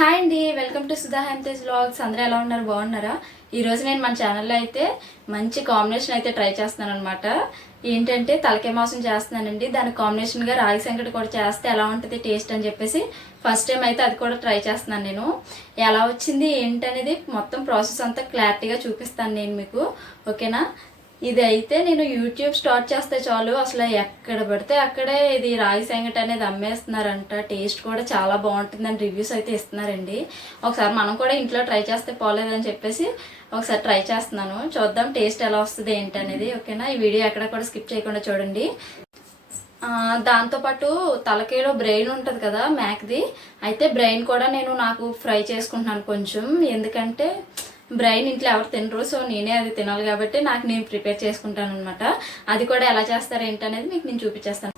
Hi అండి welcome to Sudha Hemtej blogs అందరూ ఎలా ఉన్నారు? బాగున్నారా? ఈ రోజు నేను మన ఛానల్లో అయితే మంచి కాంబినేషన్ అయితే ట్రై చేస్తున్నాను అనమాట ఏంటంటే తలకే మాసం చేస్తున్నానండి. దాని కాంబినేషన్గా రాగి సంకటి కూడా చేస్తే ఎలా ఉంటుంది టేస్ట్ అని చెప్పేసి ఫస్ట్ టైం అయితే అది కూడా ట్రై చేస్తున్నాను నేను. ఎలా వచ్చింది ఏంటనేది మొత్తం ప్రాసెస్ అంతా క్లారిటీగా చూపిస్తాను నేను మీకు. ఓకేనా ఇది అయితే నేను యూట్యూబ్ స్టార్ట్ చేస్తే చాలు. అసలు ఎక్కడ పడితే అక్కడే ఇది రాగి సంగటి అనేది అమ్మేస్తున్నారంట. టేస్ట్ కూడా చాలా బాగుంటుందని రివ్యూస్ అయితే ఇస్తున్నారండి. ఒకసారి మనం కూడా ఇంట్లో ట్రై చేస్తే పోలేదని చెప్పేసి ఒకసారి ట్రై చేస్తున్నాను. చూద్దాం టేస్ట్ ఎలా వస్తుంది ఏంటి అనేది ఓకేనా? ఈ వీడియో ఎక్కడ కూడా స్కిప్ చేయకుండా చూడండి. దాంతోపాటు తలకేలో బ్రెయిన్ ఉంటుంది కదా మ్యాక్ది. అయితే బ్రెయిన్ కూడా నేను నాకు ఫ్రై చేసుకుంటున్నాను కొంచెం. ఎందుకంటే బ్రెయిన్ ఇంట్లో ఎవరు తినరు సో నేనే అది తినాలి కాబట్టి నాకు నేను ప్రిపేర్ చేసుకుంటాను అనమాట అది కూడా ఎలా చేస్తారు ఏంటనేది మీకు నేను చూపించేస్తాను.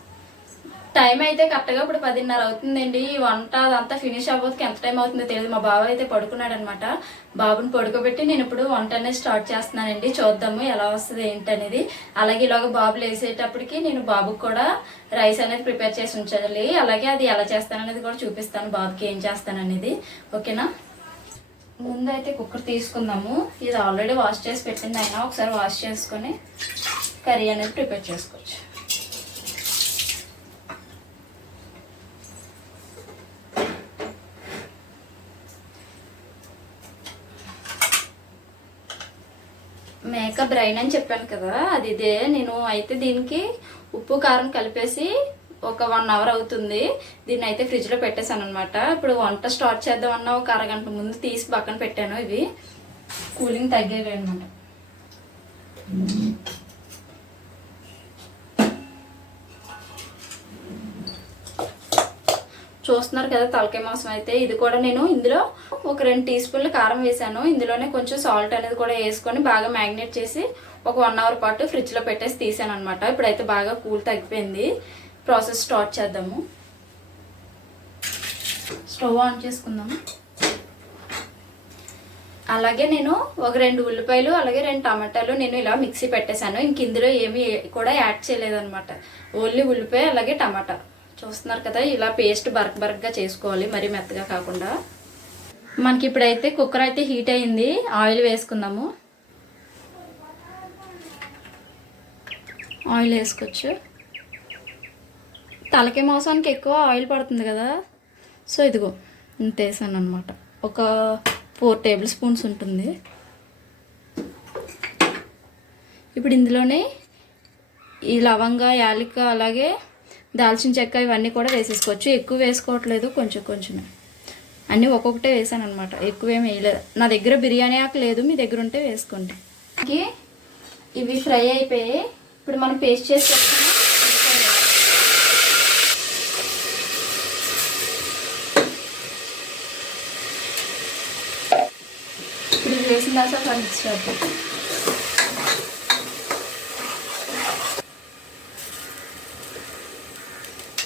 టైం అయితే కరెక్ట్గా ఇప్పుడు పదిన్నర అవుతుందండి. ఈ వంట అదంతా ఫినిష్ అవ్వదుకి ఎంత టైం అవుతుందో తెలియదు. మా బాబు అయితే పడుకున్నాడు అనమాట బాబుని పడుకోబెట్టి నేను ఇప్పుడు వంట అనేది స్టార్ట్ చేస్తున్నానండి. చూద్దాము ఎలా వస్తుంది ఏంటనేది. అలాగే ఇలాగ బాబు లేసేటప్పటికి నేను బాబుకి కూడా రైస్ అనేది ప్రిపేర్ చేసి ఉంచాలి. అలాగే అది ఎలా చేస్తాననేది కూడా చూపిస్తాను. బాబుకి ఏం చేస్తాననేది. ఓకేనా? ముందు అయితే కుక్కర్ తీసుకుందాము. ఇది ఆల్రెడీ వాష్ చేసి పెట్టింది అయినా ఒకసారి వాష్ చేసుకొని కర్రీ అనేది ప్రిపేర్ చేసుకోవచ్చు. మేక బ్రైన్ అని చెప్పాను కదా అది ఇదే. నేను అయితే దీనికి ఉప్పు కారం కలిపేసి ఒక వన్ అవర్ అవుతుంది. దీన్ని అయితే ఫ్రిడ్జ్లో పెట్టేశాను అనమాట ఇప్పుడు వంట స్టార్ట్ చేద్దామన్న ఒక అరగంట ముందు తీసి పక్కన పెట్టాను ఇవి. కూలింగ్ తగ్గేవి అనమాట చూస్తున్నారు కదా తలకాయ మాంసం అయితే. ఇది కూడా నేను ఇందులో ఒక రెండు టీ స్పూన్లు కారం వేసాను ఇందులోనే కొంచెం సాల్ట్ అనేది కూడా వేసుకొని బాగా మ్యాగ్నేట్ చేసి ఒక వన్ అవర్ పాటు ఫ్రిడ్జ్లో పెట్టేసి తీసాను అనమాట ఇప్పుడైతే బాగా కూల్ తగ్గిపోయింది. ప్రాసెస్ స్టార్ట్ చేద్దాము. స్టవ్ ఆన్ చేసుకుందాము. అలాగే నేను ఒక రెండు ఉల్లిపాయలు అలాగే రెండు టమాటాలు నేను ఇలా మిక్సీ పెట్టేశాను. ఇంక ఇందులో ఏమీ కూడా యాడ్ చేయలేదన్నమాట. ఓన్లీ ఉల్లిపాయ అలాగే టమాటా. చూస్తున్నారు కదా ఇలా పేస్ట్ బరక్ బరక్గా చేసుకోవాలి మరి మెత్తగా కాకుండా. మనకి ఇప్పుడైతే కుక్కర్ అయితే హీట్ అయింది ఆయిల్ వేసుకుందాము. ఆయిల్ వేసుకోవచ్చు. తలకి మాంసానికి ఎక్కువ ఆయిల్ పడుతుంది కదా. సో ఇదిగో ఇంత వేసాను అనమాట ఒక ఫోర్ టేబుల్ స్పూన్స్ ఉంటుంది. ఇప్పుడు ఇందులోనే ఈ లవంగ యాలిక అలాగే దాల్చిన చెక్క ఇవన్నీ కూడా వేసేసుకోవచ్చు. ఎక్కువ వేసుకోవట్లేదు కొంచెం కొంచెమే. అన్నీ ఒక్కొక్కటే వేసాను అనమాట ఎక్కువ ఏమి వేయలేదు. నా దగ్గర బిర్యానీ ఆకు లేదు మీ దగ్గర ఉంటే వేసుకోండి. ఇవి ఫ్రై అయిపోయి ఇప్పుడు మనం పేస్ట్ చేసి పెట్టుకున్న ఇప్పుడు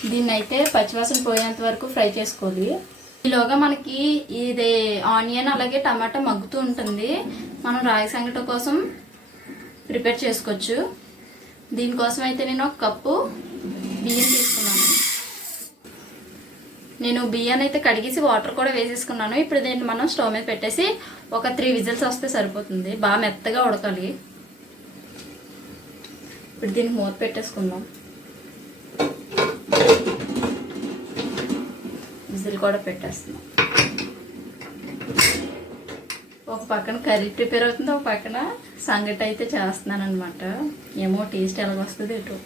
ఇది దీన్ని అయితే పచ్చివాసన పోయేంత వరకు ఫ్రై చేసుకోవాలి. ఈలోగా మనకి ఇది ఆనియన్ అలాగే టమాటా మగ్గుతూ ఉంటుంది. మనం రాగి సంగటి కోసం ప్రిపేర్ చేసుకోవచ్చు. దీనికోసం అయితే నేను ఒక కప్పు బియ్యం తీసుకున్నాను. నేను బియ్యాన్ని అయితే కడిగేసి వాటర్ కూడా వేసేసుకున్నాను. ఇప్పుడు దీన్ని మనం స్టవ్ మీద పెట్టేసి ఒక త్రీ విజిల్స్ వస్తే సరిపోతుంది. బాగా మెత్తగా ఉడకాలి. ఇప్పుడు దీన్ని మూత పెట్టేసుకుందాం. విజిల్ కూడా పెట్టేస్తున్నాం. ఒక పక్కన కర్రీ ప్రిపేర్ అవుతుంది ఒక పక్కన సంగటి అయితే చేస్తున్నాను అనమాట ఏమో టేస్ట్ ఎలా వస్తుంది ఎటు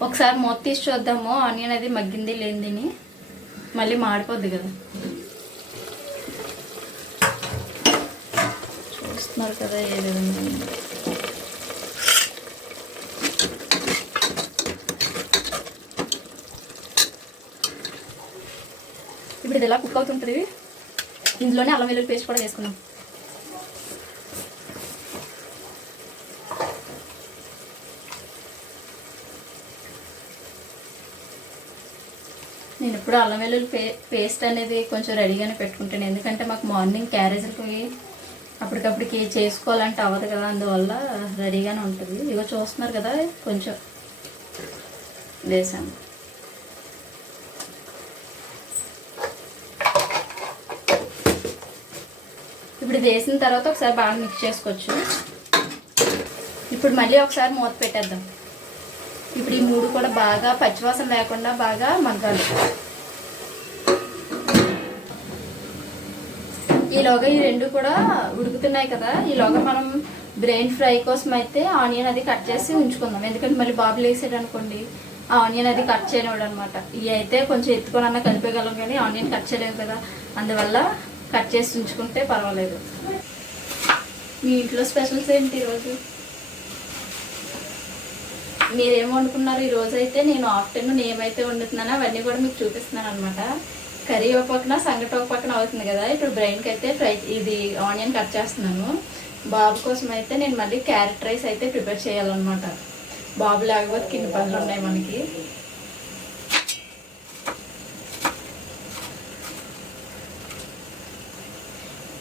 ఒకసారి మూత తీసి చూద్దాము ఆనియన్ అది మగ్గింది లేనిదిని మళ్ళీ మాడిపోద్ది కదా. చూస్తున్నారు కదా ఏ విధంగా ఇప్పుడు ఇది ఎలా కుక్ అవుతుంటుంది? ఇందులోనే అల్లం వెల్లుల్లి పేస్ట్ కూడా వేసుకున్నాం నేను ఇప్పుడు అల్లం వెల్లుల్లి పే పేస్ట్ అనేది కొంచెం రెడీగానే పెట్టుకుంటాను. ఎందుకంటే మాకు మార్నింగ్ క్యారేజీలకి అప్పటికప్పటికి చేసుకోవాలంటే అవ్వదు కదా అందువల్ల రెడీగానే ఉంటుంది. ఇగో చూస్తున్నారు కదా కొంచెం వేసాము. ఇప్పుడు వేసిన తర్వాత ఒకసారి బాగా మిక్స్ చేసుకోవచ్చు. ఇప్పుడు మళ్ళీ ఒకసారి మూత పెట్టేద్దాం. ఇప్పుడు ఈ మూడు కూడా బాగా పచ్చివాసన లేకుండా బాగా మగ్గాలి. ఈలోగా ఈ రెండు కూడా ఉడుకుతున్నాయి కదా ఈలోగా మనం బ్రెయిన్ ఫ్రై కోసం అయితే ఆనియన్ అది కట్ చేసి ఉంచుకుందాం. ఎందుకంటే మళ్ళీ బాబులు వేసాడు అనుకోండి ఆ ఆనియన్ అది కట్ చేయనివాడు అనమాట. ఇవి అయితే కొంచెం ఎత్తుకొని కలిపేయగలం కానీ ఆనియన్ కట్ చేయలేము కదా అందువల్ల కట్ చేసి ఉంచుకుంటే పర్వాలేదు. మీ ఇంట్లో స్పెషల్స్ ఏంటి ఈరోజు? మీరేం వండుకున్నారు ఈ రోజు అయితే నేను ఆఫ్టర్నూన్ ఏమైతే వండుతున్నానో అవన్నీ కూడా మీకు చూపిస్తున్నాను అనమాట కర్రీ ఒక పక్కన సంగటి ఒక పక్కన అవుతుంది కదా? ఇప్పుడు బ్రెయిన్కి అయితే ఫ్రై ఇది ఆనియన్ కట్ చేస్తున్నాను. బాబు కోసం అయితే నేను మళ్ళీ క్యారెట్ రైస్ అయితే ప్రిపేర్ చేయాలన్నమాట. బాబు లేకపోతే కింద పనులు ఉన్నాయి మనకి.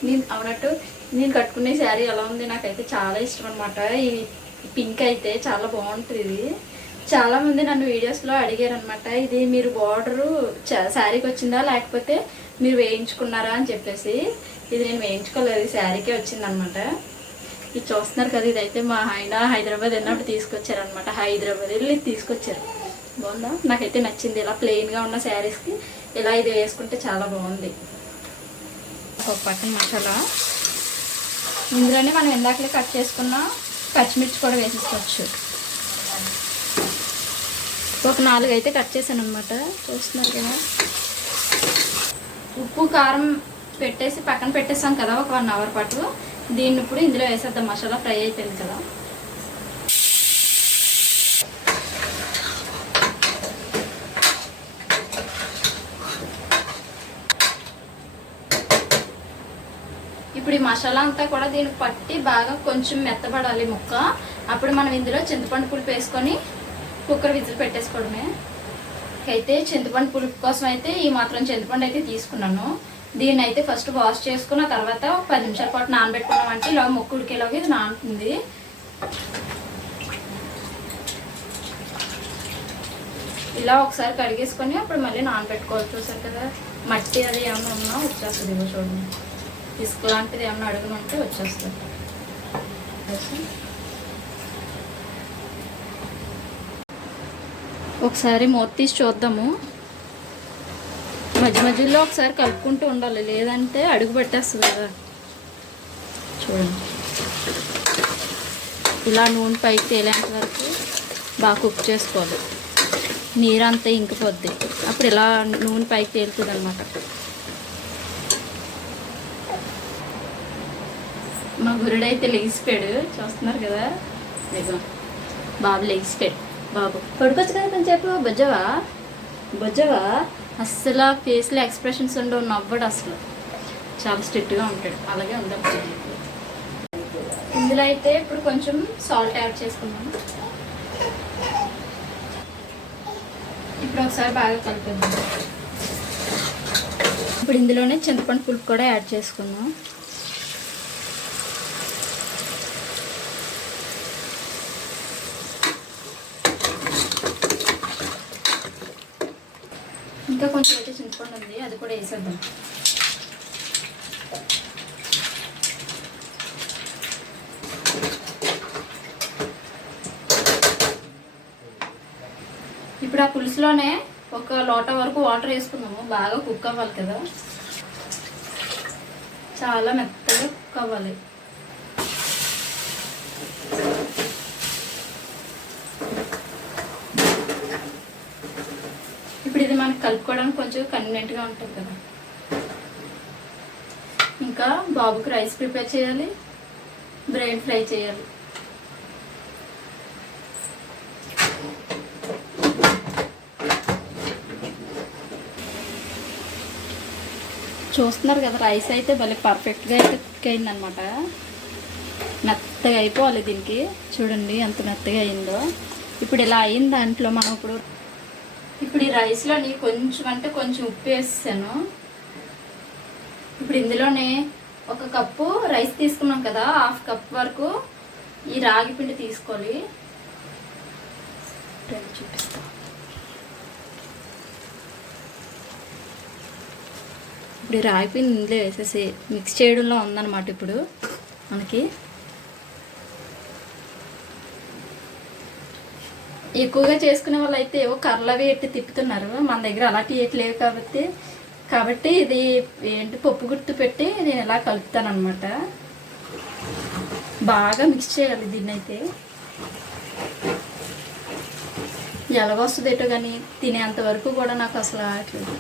నేను అవునట్టు నేను కట్టుకునే శారీ ఎలా ఉంది? నాకైతే చాలా ఇష్టం అనమాట ఈ పింక్ అయితే చాలా బాగుంటుంది. ఇది చాలా మంది నన్ను వీడియోస్లో అడిగారు అనమాట ఇది మీరు బార్డరు శారీకి వచ్చిందా? లేకపోతే మీరు వేయించుకున్నారా? అని చెప్పేసి. ఇది నేను వేయించుకోలేదు ఈ శారీకే వచ్చిందనమాట ఇది చూస్తున్నారు కదా ఇదైతే మా ఆయన హైదరాబాద్ వెళ్ళినప్పుడు తీసుకొచ్చారనమాట హైదరాబాద్ వెళ్ళి తీసుకొచ్చారు. బాగుందా? నాకైతే నచ్చింది. ఇలా ప్లెయిన్గా ఉన్న శారీస్కి ఇలా ఇది వేసుకుంటే చాలా బాగుంది. ఒక పక్కన మసాలా. ఇందులోనే మనం ఇందాకలే కట్ చేసుకున్న పచ్చిమిర్చి కూడా వేసేసుకోవచ్చు. ఒక నాలుగు అయితే కట్ చేశాను అనమాట చూస్తున్నారు కదా. ఉప్పు కారం పెట్టేసి పక్కన పెట్టేస్తాం కదా ఒక వన్ అవర్ పాటు. దీన్ని ఇప్పుడు ఇందులో వేసేద్దాం. మసాలా ఫ్రై అయిపోయింది కదా. మసాలా అంతా కూడా దీనికి పట్టి బాగా కొంచెం మెత్తబడాలి ముక్క. అప్పుడు మనం ఇందులో చింతపండు పులుపు వేసుకొని కుక్కర్ విజిల్ పెట్టేసుకోవడమే. అయితే చింతపండు పులుపు కోసం అయితే ఈ మాత్రం చింతపండు అయితే తీసుకున్నాను. దీన్ని అయితే ఫస్ట్ వాష్ చేసుకున్న తర్వాత ఒక పది నిమిషాల పాటు నానబెట్టుకున్నామంటే ఇలా ముక్కు ఉడికేలాగా ఇది నానుతుంది. ఇలా ఒకసారి కడిగేసుకొని అప్పుడు మళ్ళీ నానబెట్టుకోవచ్చు. చూసారు కదా? మట్టి అది ఏమన్నా ఉన్నా వచ్చేస్తుంది చూడండి. ఇసుక లాంటిది ఏమన్నా అడుగునంటే వచ్చేస్తుంది ఒకసారి మూత తీసి చూద్దాము. మధ్య మధ్యలో ఒకసారి కలుపుకుంటూ ఉండాలి లేదంటే అడుగు పెట్టేస్తుంది కదా. చూడండి. ఇలా నూనె పైకి తేలేంత వరకు బాగా కుక్ చేసుకోవాలి. నీరంతా ఇంకిపోద్ది. అప్పుడు ఇలా నూనె పైకి తేలుతుంది అనమాట మా గురుడైతే లెగిసిపోయాడు చూస్తున్నారు కదా? నిజం బాబు లెగిసిపోయాడు బాబు పడుకోవచ్చు కదా కొంచెంసేపు? చెప్పు బొజ్జవా? బొజ్జవా? అస్సలు ఫేస్లో ఎక్స్ప్రెషన్స్ ఉండవు నవ్వడు అసలు. చాలా స్ట్రిక్ట్గా ఉంటాడు. అలాగే ఉందా? ఇందులో అయితే ఇప్పుడు కొంచెం సాల్ట్ యాడ్ చేసుకున్నాము ఇప్పుడు ఒకసారి బాగా కలిపిద్దాం ఇప్పుడు ఇందులోనే చింతపండు పులుపు కూడా యాడ్ చేసుకుందాం ఇంకా కొంచెం అయితే చింతపండు ఉంది అది కూడా వేసేద్దాం. ఇప్పుడు ఆ పులుసులోనే ఒక లోట వరకు వాటర్ వేసుకుందాము. బాగా కుక్ అవ్వాలి కదా. చాలా మెత్తగా కుక్ అవ్వాలి ఇప్పుడు ఇది మనకు కలుపుకోవడానికి కొంచెం కన్వీనియంట్గా ఉంటుంది కదా. ఇంకా బాబుకి రైస్ ప్రిపేర్ చేయాలి బ్రెయిన్ ఫ్రై చేయాలి. చూస్తున్నారు కదా రైస్ అయితే భలే పర్ఫెక్ట్గా అయితే కుక్ అయిందనమాట మెత్తగా అయిపోవాలి దీనికి. చూడండి ఎంత మెత్తగా అయిందో. ఇప్పుడు ఇలా అయిన దాంట్లో మనం ఇప్పుడు ఇప్పుడు ఈ రైస్లోని కొంచెం అంటే కొంచెం ఉప్పు వేసాను ఇప్పుడు ఇందులోనే ఒక కప్పు రైస్ తీసుకున్నాం కదా హాఫ్ కప్ వరకు ఈ రాగి పిండి తీసుకోవాలి. చూపిస్తా. ఇప్పుడు రాగి పిండి ఇందులో వేసేసి మిక్స్ చేయడంలో ఉందన్నమాట ఇప్పుడు మనకి. ఎక్కువగా చేసుకునే వాళ్ళు అయితే ఏవో కర్రలవి ఎట్టి తిప్పుతున్నారు. మన దగ్గర అలాంటి ఎట్లేవు కాబట్టి. కాబట్టి ఇది ఏంటి పప్పు గుర్తు పెట్టి నేను ఇలా కలుపుతాను అనమాట బాగా మిక్స్ చేయాలి దీన్ని అయితే ఎలాగొస్తుంది ఏటో కానీ తినేంత వరకు కూడా నాకు అసలు ఆగట్లేదు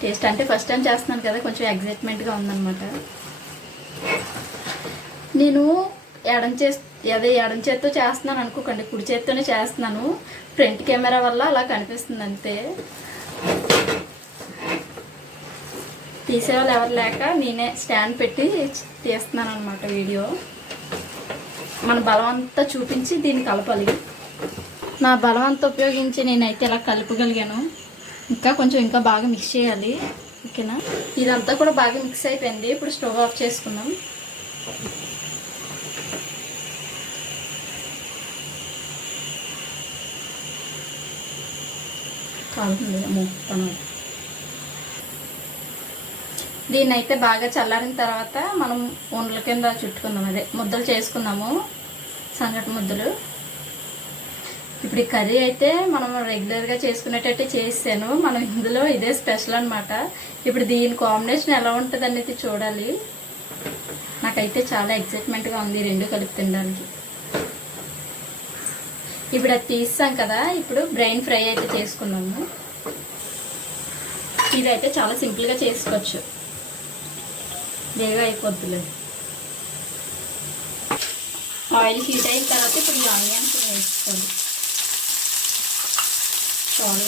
టేస్ట్ అంటే ఫస్ట్ టైం చేస్తున్నాను కదా కొంచెం ఎగ్జైట్మెంట్గా ఉందన్నమాట. నేను ఎడం చే అదే ఎడం చేత్తో చేస్తున్నాను అనుకోకండి. కుడి చేత్తోనే చేస్తున్నాను. ఫ్రంట్ కెమెరా వల్ల అలా కనిపిస్తుంది అంతే. తీసేవాళ్ళు ఎవరు లేక నేనే స్టాండ్ పెట్టి తీస్తున్నాను అనమాట వీడియో. మన బలం అంతా చూపించి దీన్ని కలపాలి. నా బలం అంతా ఉపయోగించి నేనైతే ఇలా కలపగలిగాను. ఇంకా కొంచెం ఇంకా బాగా మిక్స్ చేయాలి. ఓకేనా? ఇదంతా కూడా బాగా మిక్స్ అయిపోయింది. ఇప్పుడు స్టవ్ ఆఫ్ చేసుకుందాం. కాలుతుంది మొత్తం దీన్ని అయితే బాగా చల్లారిన తర్వాత మనం ఉండల కింద చుట్టుకుందాం అదే. ముద్దలు చేసుకుందాము సంగటి ముద్దలు. ఇప్పుడు ఈ కర్రీ అయితే మనం రెగ్యులర్గా చేసుకునేటట్టే చేసాను. మనం ఇందులో ఇదే స్పెషల్ అనమాట ఇప్పుడు దీని కాంబినేషన్ ఎలా ఉంటుంది అనేది చూడాలి. నాకైతే చాలా ఎక్సైట్మెంట్గా ఉంది రెండు కలిపి తినడానికి. ఇప్పుడు అది తీస్తాం కదా ఇప్పుడు బ్రెయిన్ ఫ్రై అయితే చేసుకున్నాము. ఇదైతే చాలా సింపుల్గా చేసుకోవచ్చు. వేగా అయిపోద్దులే ఆయిల్ హీట్ అయిన తర్వాత ఇప్పుడు ఈ ఆనియన్స్ వేసుకోండి చాలా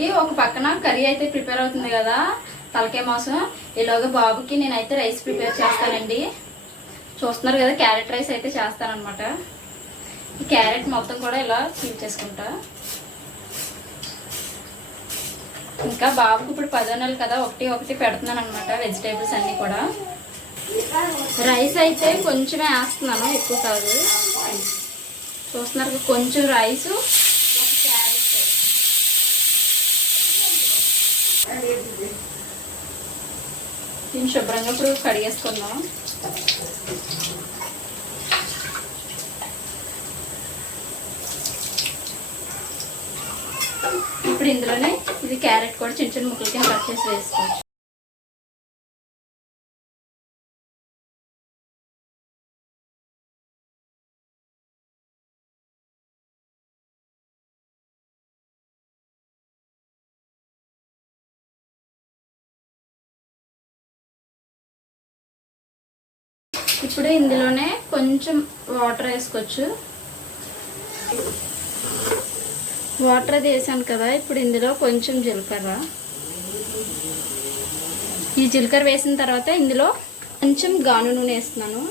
మనకి ఒక పక్కన కర్రీ అయితే ప్రిపేర్ అవుతుంది కదా తలకాయ మాంసం. ఇలాగ బాబుకి నేనైతే రైస్ ప్రిపేర్ చేస్తానండి. చూస్తున్నారు కదా క్యారెట్ రైస్ అయితే చేస్తానమాట ఈ క్యారెట్ మొత్తం కూడా ఇలా చీల్ చేసుకుంటా. ఇంకా బాబుకి ఇప్పుడు పదో నెలలు కదా ఒకటి ఒకటి పెడుతున్నాను అనమాట వెజిటేబుల్స్ అన్నీ కూడా. రైస్ అయితే కొంచెమే వేస్తున్నాను ఎక్కువ కాదు. చూస్తున్నారు కొంచెం రైసు దీన్ని శుభ్రంగా ఇప్పుడు కడిగేసుకుందాం. ఇప్పుడు ఇందులోనే ఇది క్యారెట్ కూడా చిన్న చిన్న ముక్కలు కింద కట్ చేసి వేసుకోవచ్చు. ఇప్పుడు ఇందులోనే కొంచెం వాటర్ వేసుకోవచ్చు. వాటర్ అది వేసాను కదా ఇప్పుడు ఇందులో కొంచెం జీలకర్ర. ఈ జీలకర్ర వేసిన తర్వాత ఇందులో కొంచెం గాను నూనె వేస్తున్నాను.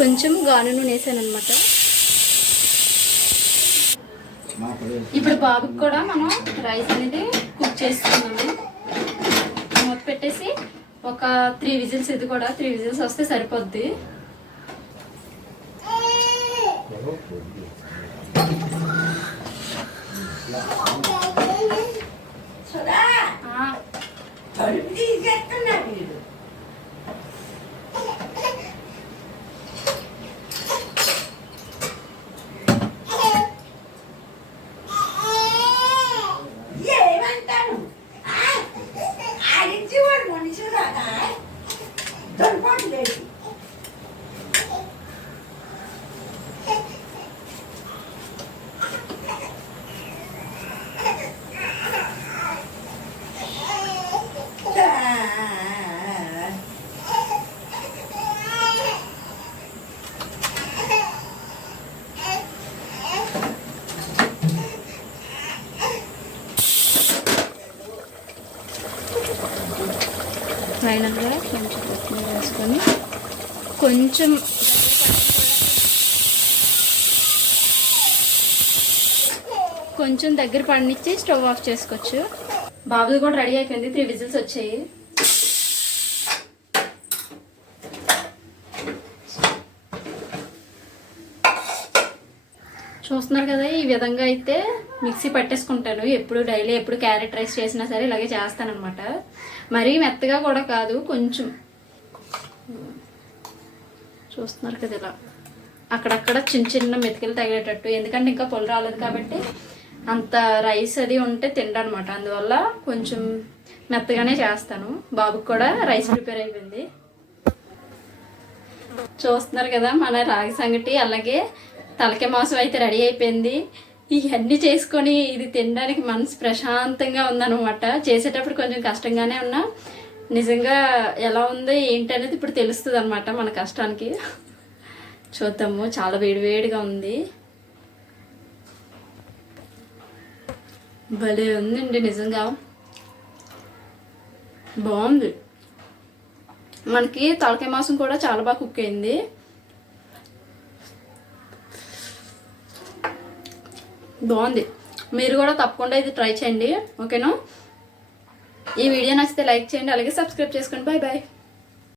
కొంచెం గాను నూనె వేసాను అనమాట ఇప్పుడు బాబుకి కూడా మనం రైస్ అనేది కుక్ చేసుకున్నాము మూత పెట్టేసి ఒక త్రీ విజిల్స్ ఇది కూడా త్రీ విజిల్స్ వస్తే సరిపోద్ది. ఫైనల్గా కొంచెం కొత్తిమీర వేసుకొని కొంచెం కొంచెం దగ్గర పండించి స్టవ్ ఆఫ్ చేసుకోవచ్చు. బాబుది కూడా రెడీ అయిపోయింది. త్రీ విజిల్స్ వచ్చాయి. చూస్తున్నారు కదా ఈ విధంగా అయితే మిక్సీ పట్టేసుకుంటాను. ఎప్పుడు డైలీ ఎప్పుడు క్యారెట్ రైస్ చేసినా సరే ఇలాగే చేస్తానమాట మరీ మెత్తగా కూడా కాదు కొంచెం. చూస్తున్నారు కదా ఇలా. అక్కడక్కడ చిన్న చిన్న మెతుకలు తగిలేటట్టు. ఎందుకంటే ఇంకా పొలు రాలేదు కాబట్టి అంత రైస్ అది ఉంటే తిండనమాట. అందువల్ల కొంచెం మెత్తగానే చేస్తాను. బాబుకి కూడా రైస్ ప్రిపేర్ అయిపోయింది. చూస్తున్నారు కదా మన రాగి సంగటి అలాగే తలకే మాంసం అయితే రెడీ అయిపోయింది. ఇవన్నీ చేసుకొని ఇది తినడానికి మనసు ప్రశాంతంగా ఉందన్నమాట. చేసేటప్పుడు కొంచెం కష్టంగానే ఉన్నా. నిజంగా ఎలా ఉంది ఏంటి అనేది ఇప్పుడు తెలుస్తుంది అనమాట మన కష్టానికి. చూద్దాము చాలా వేడివేడిగా ఉంది. భలే ఉందండి నిజంగా. బాగుంది. మనకి తలకాయ మాంసం కూడా చాలా బాగా కుక్ అయింది. బాగుంది. మీరు కూడా తప్పకుండా ఇది ట్రై చేయండి. ఓకేనా? ఈ వీడియో నచ్చితే లైక్ చేయండి అలాగే సబ్స్క్రైబ్ చేసుకోండి. Bye bye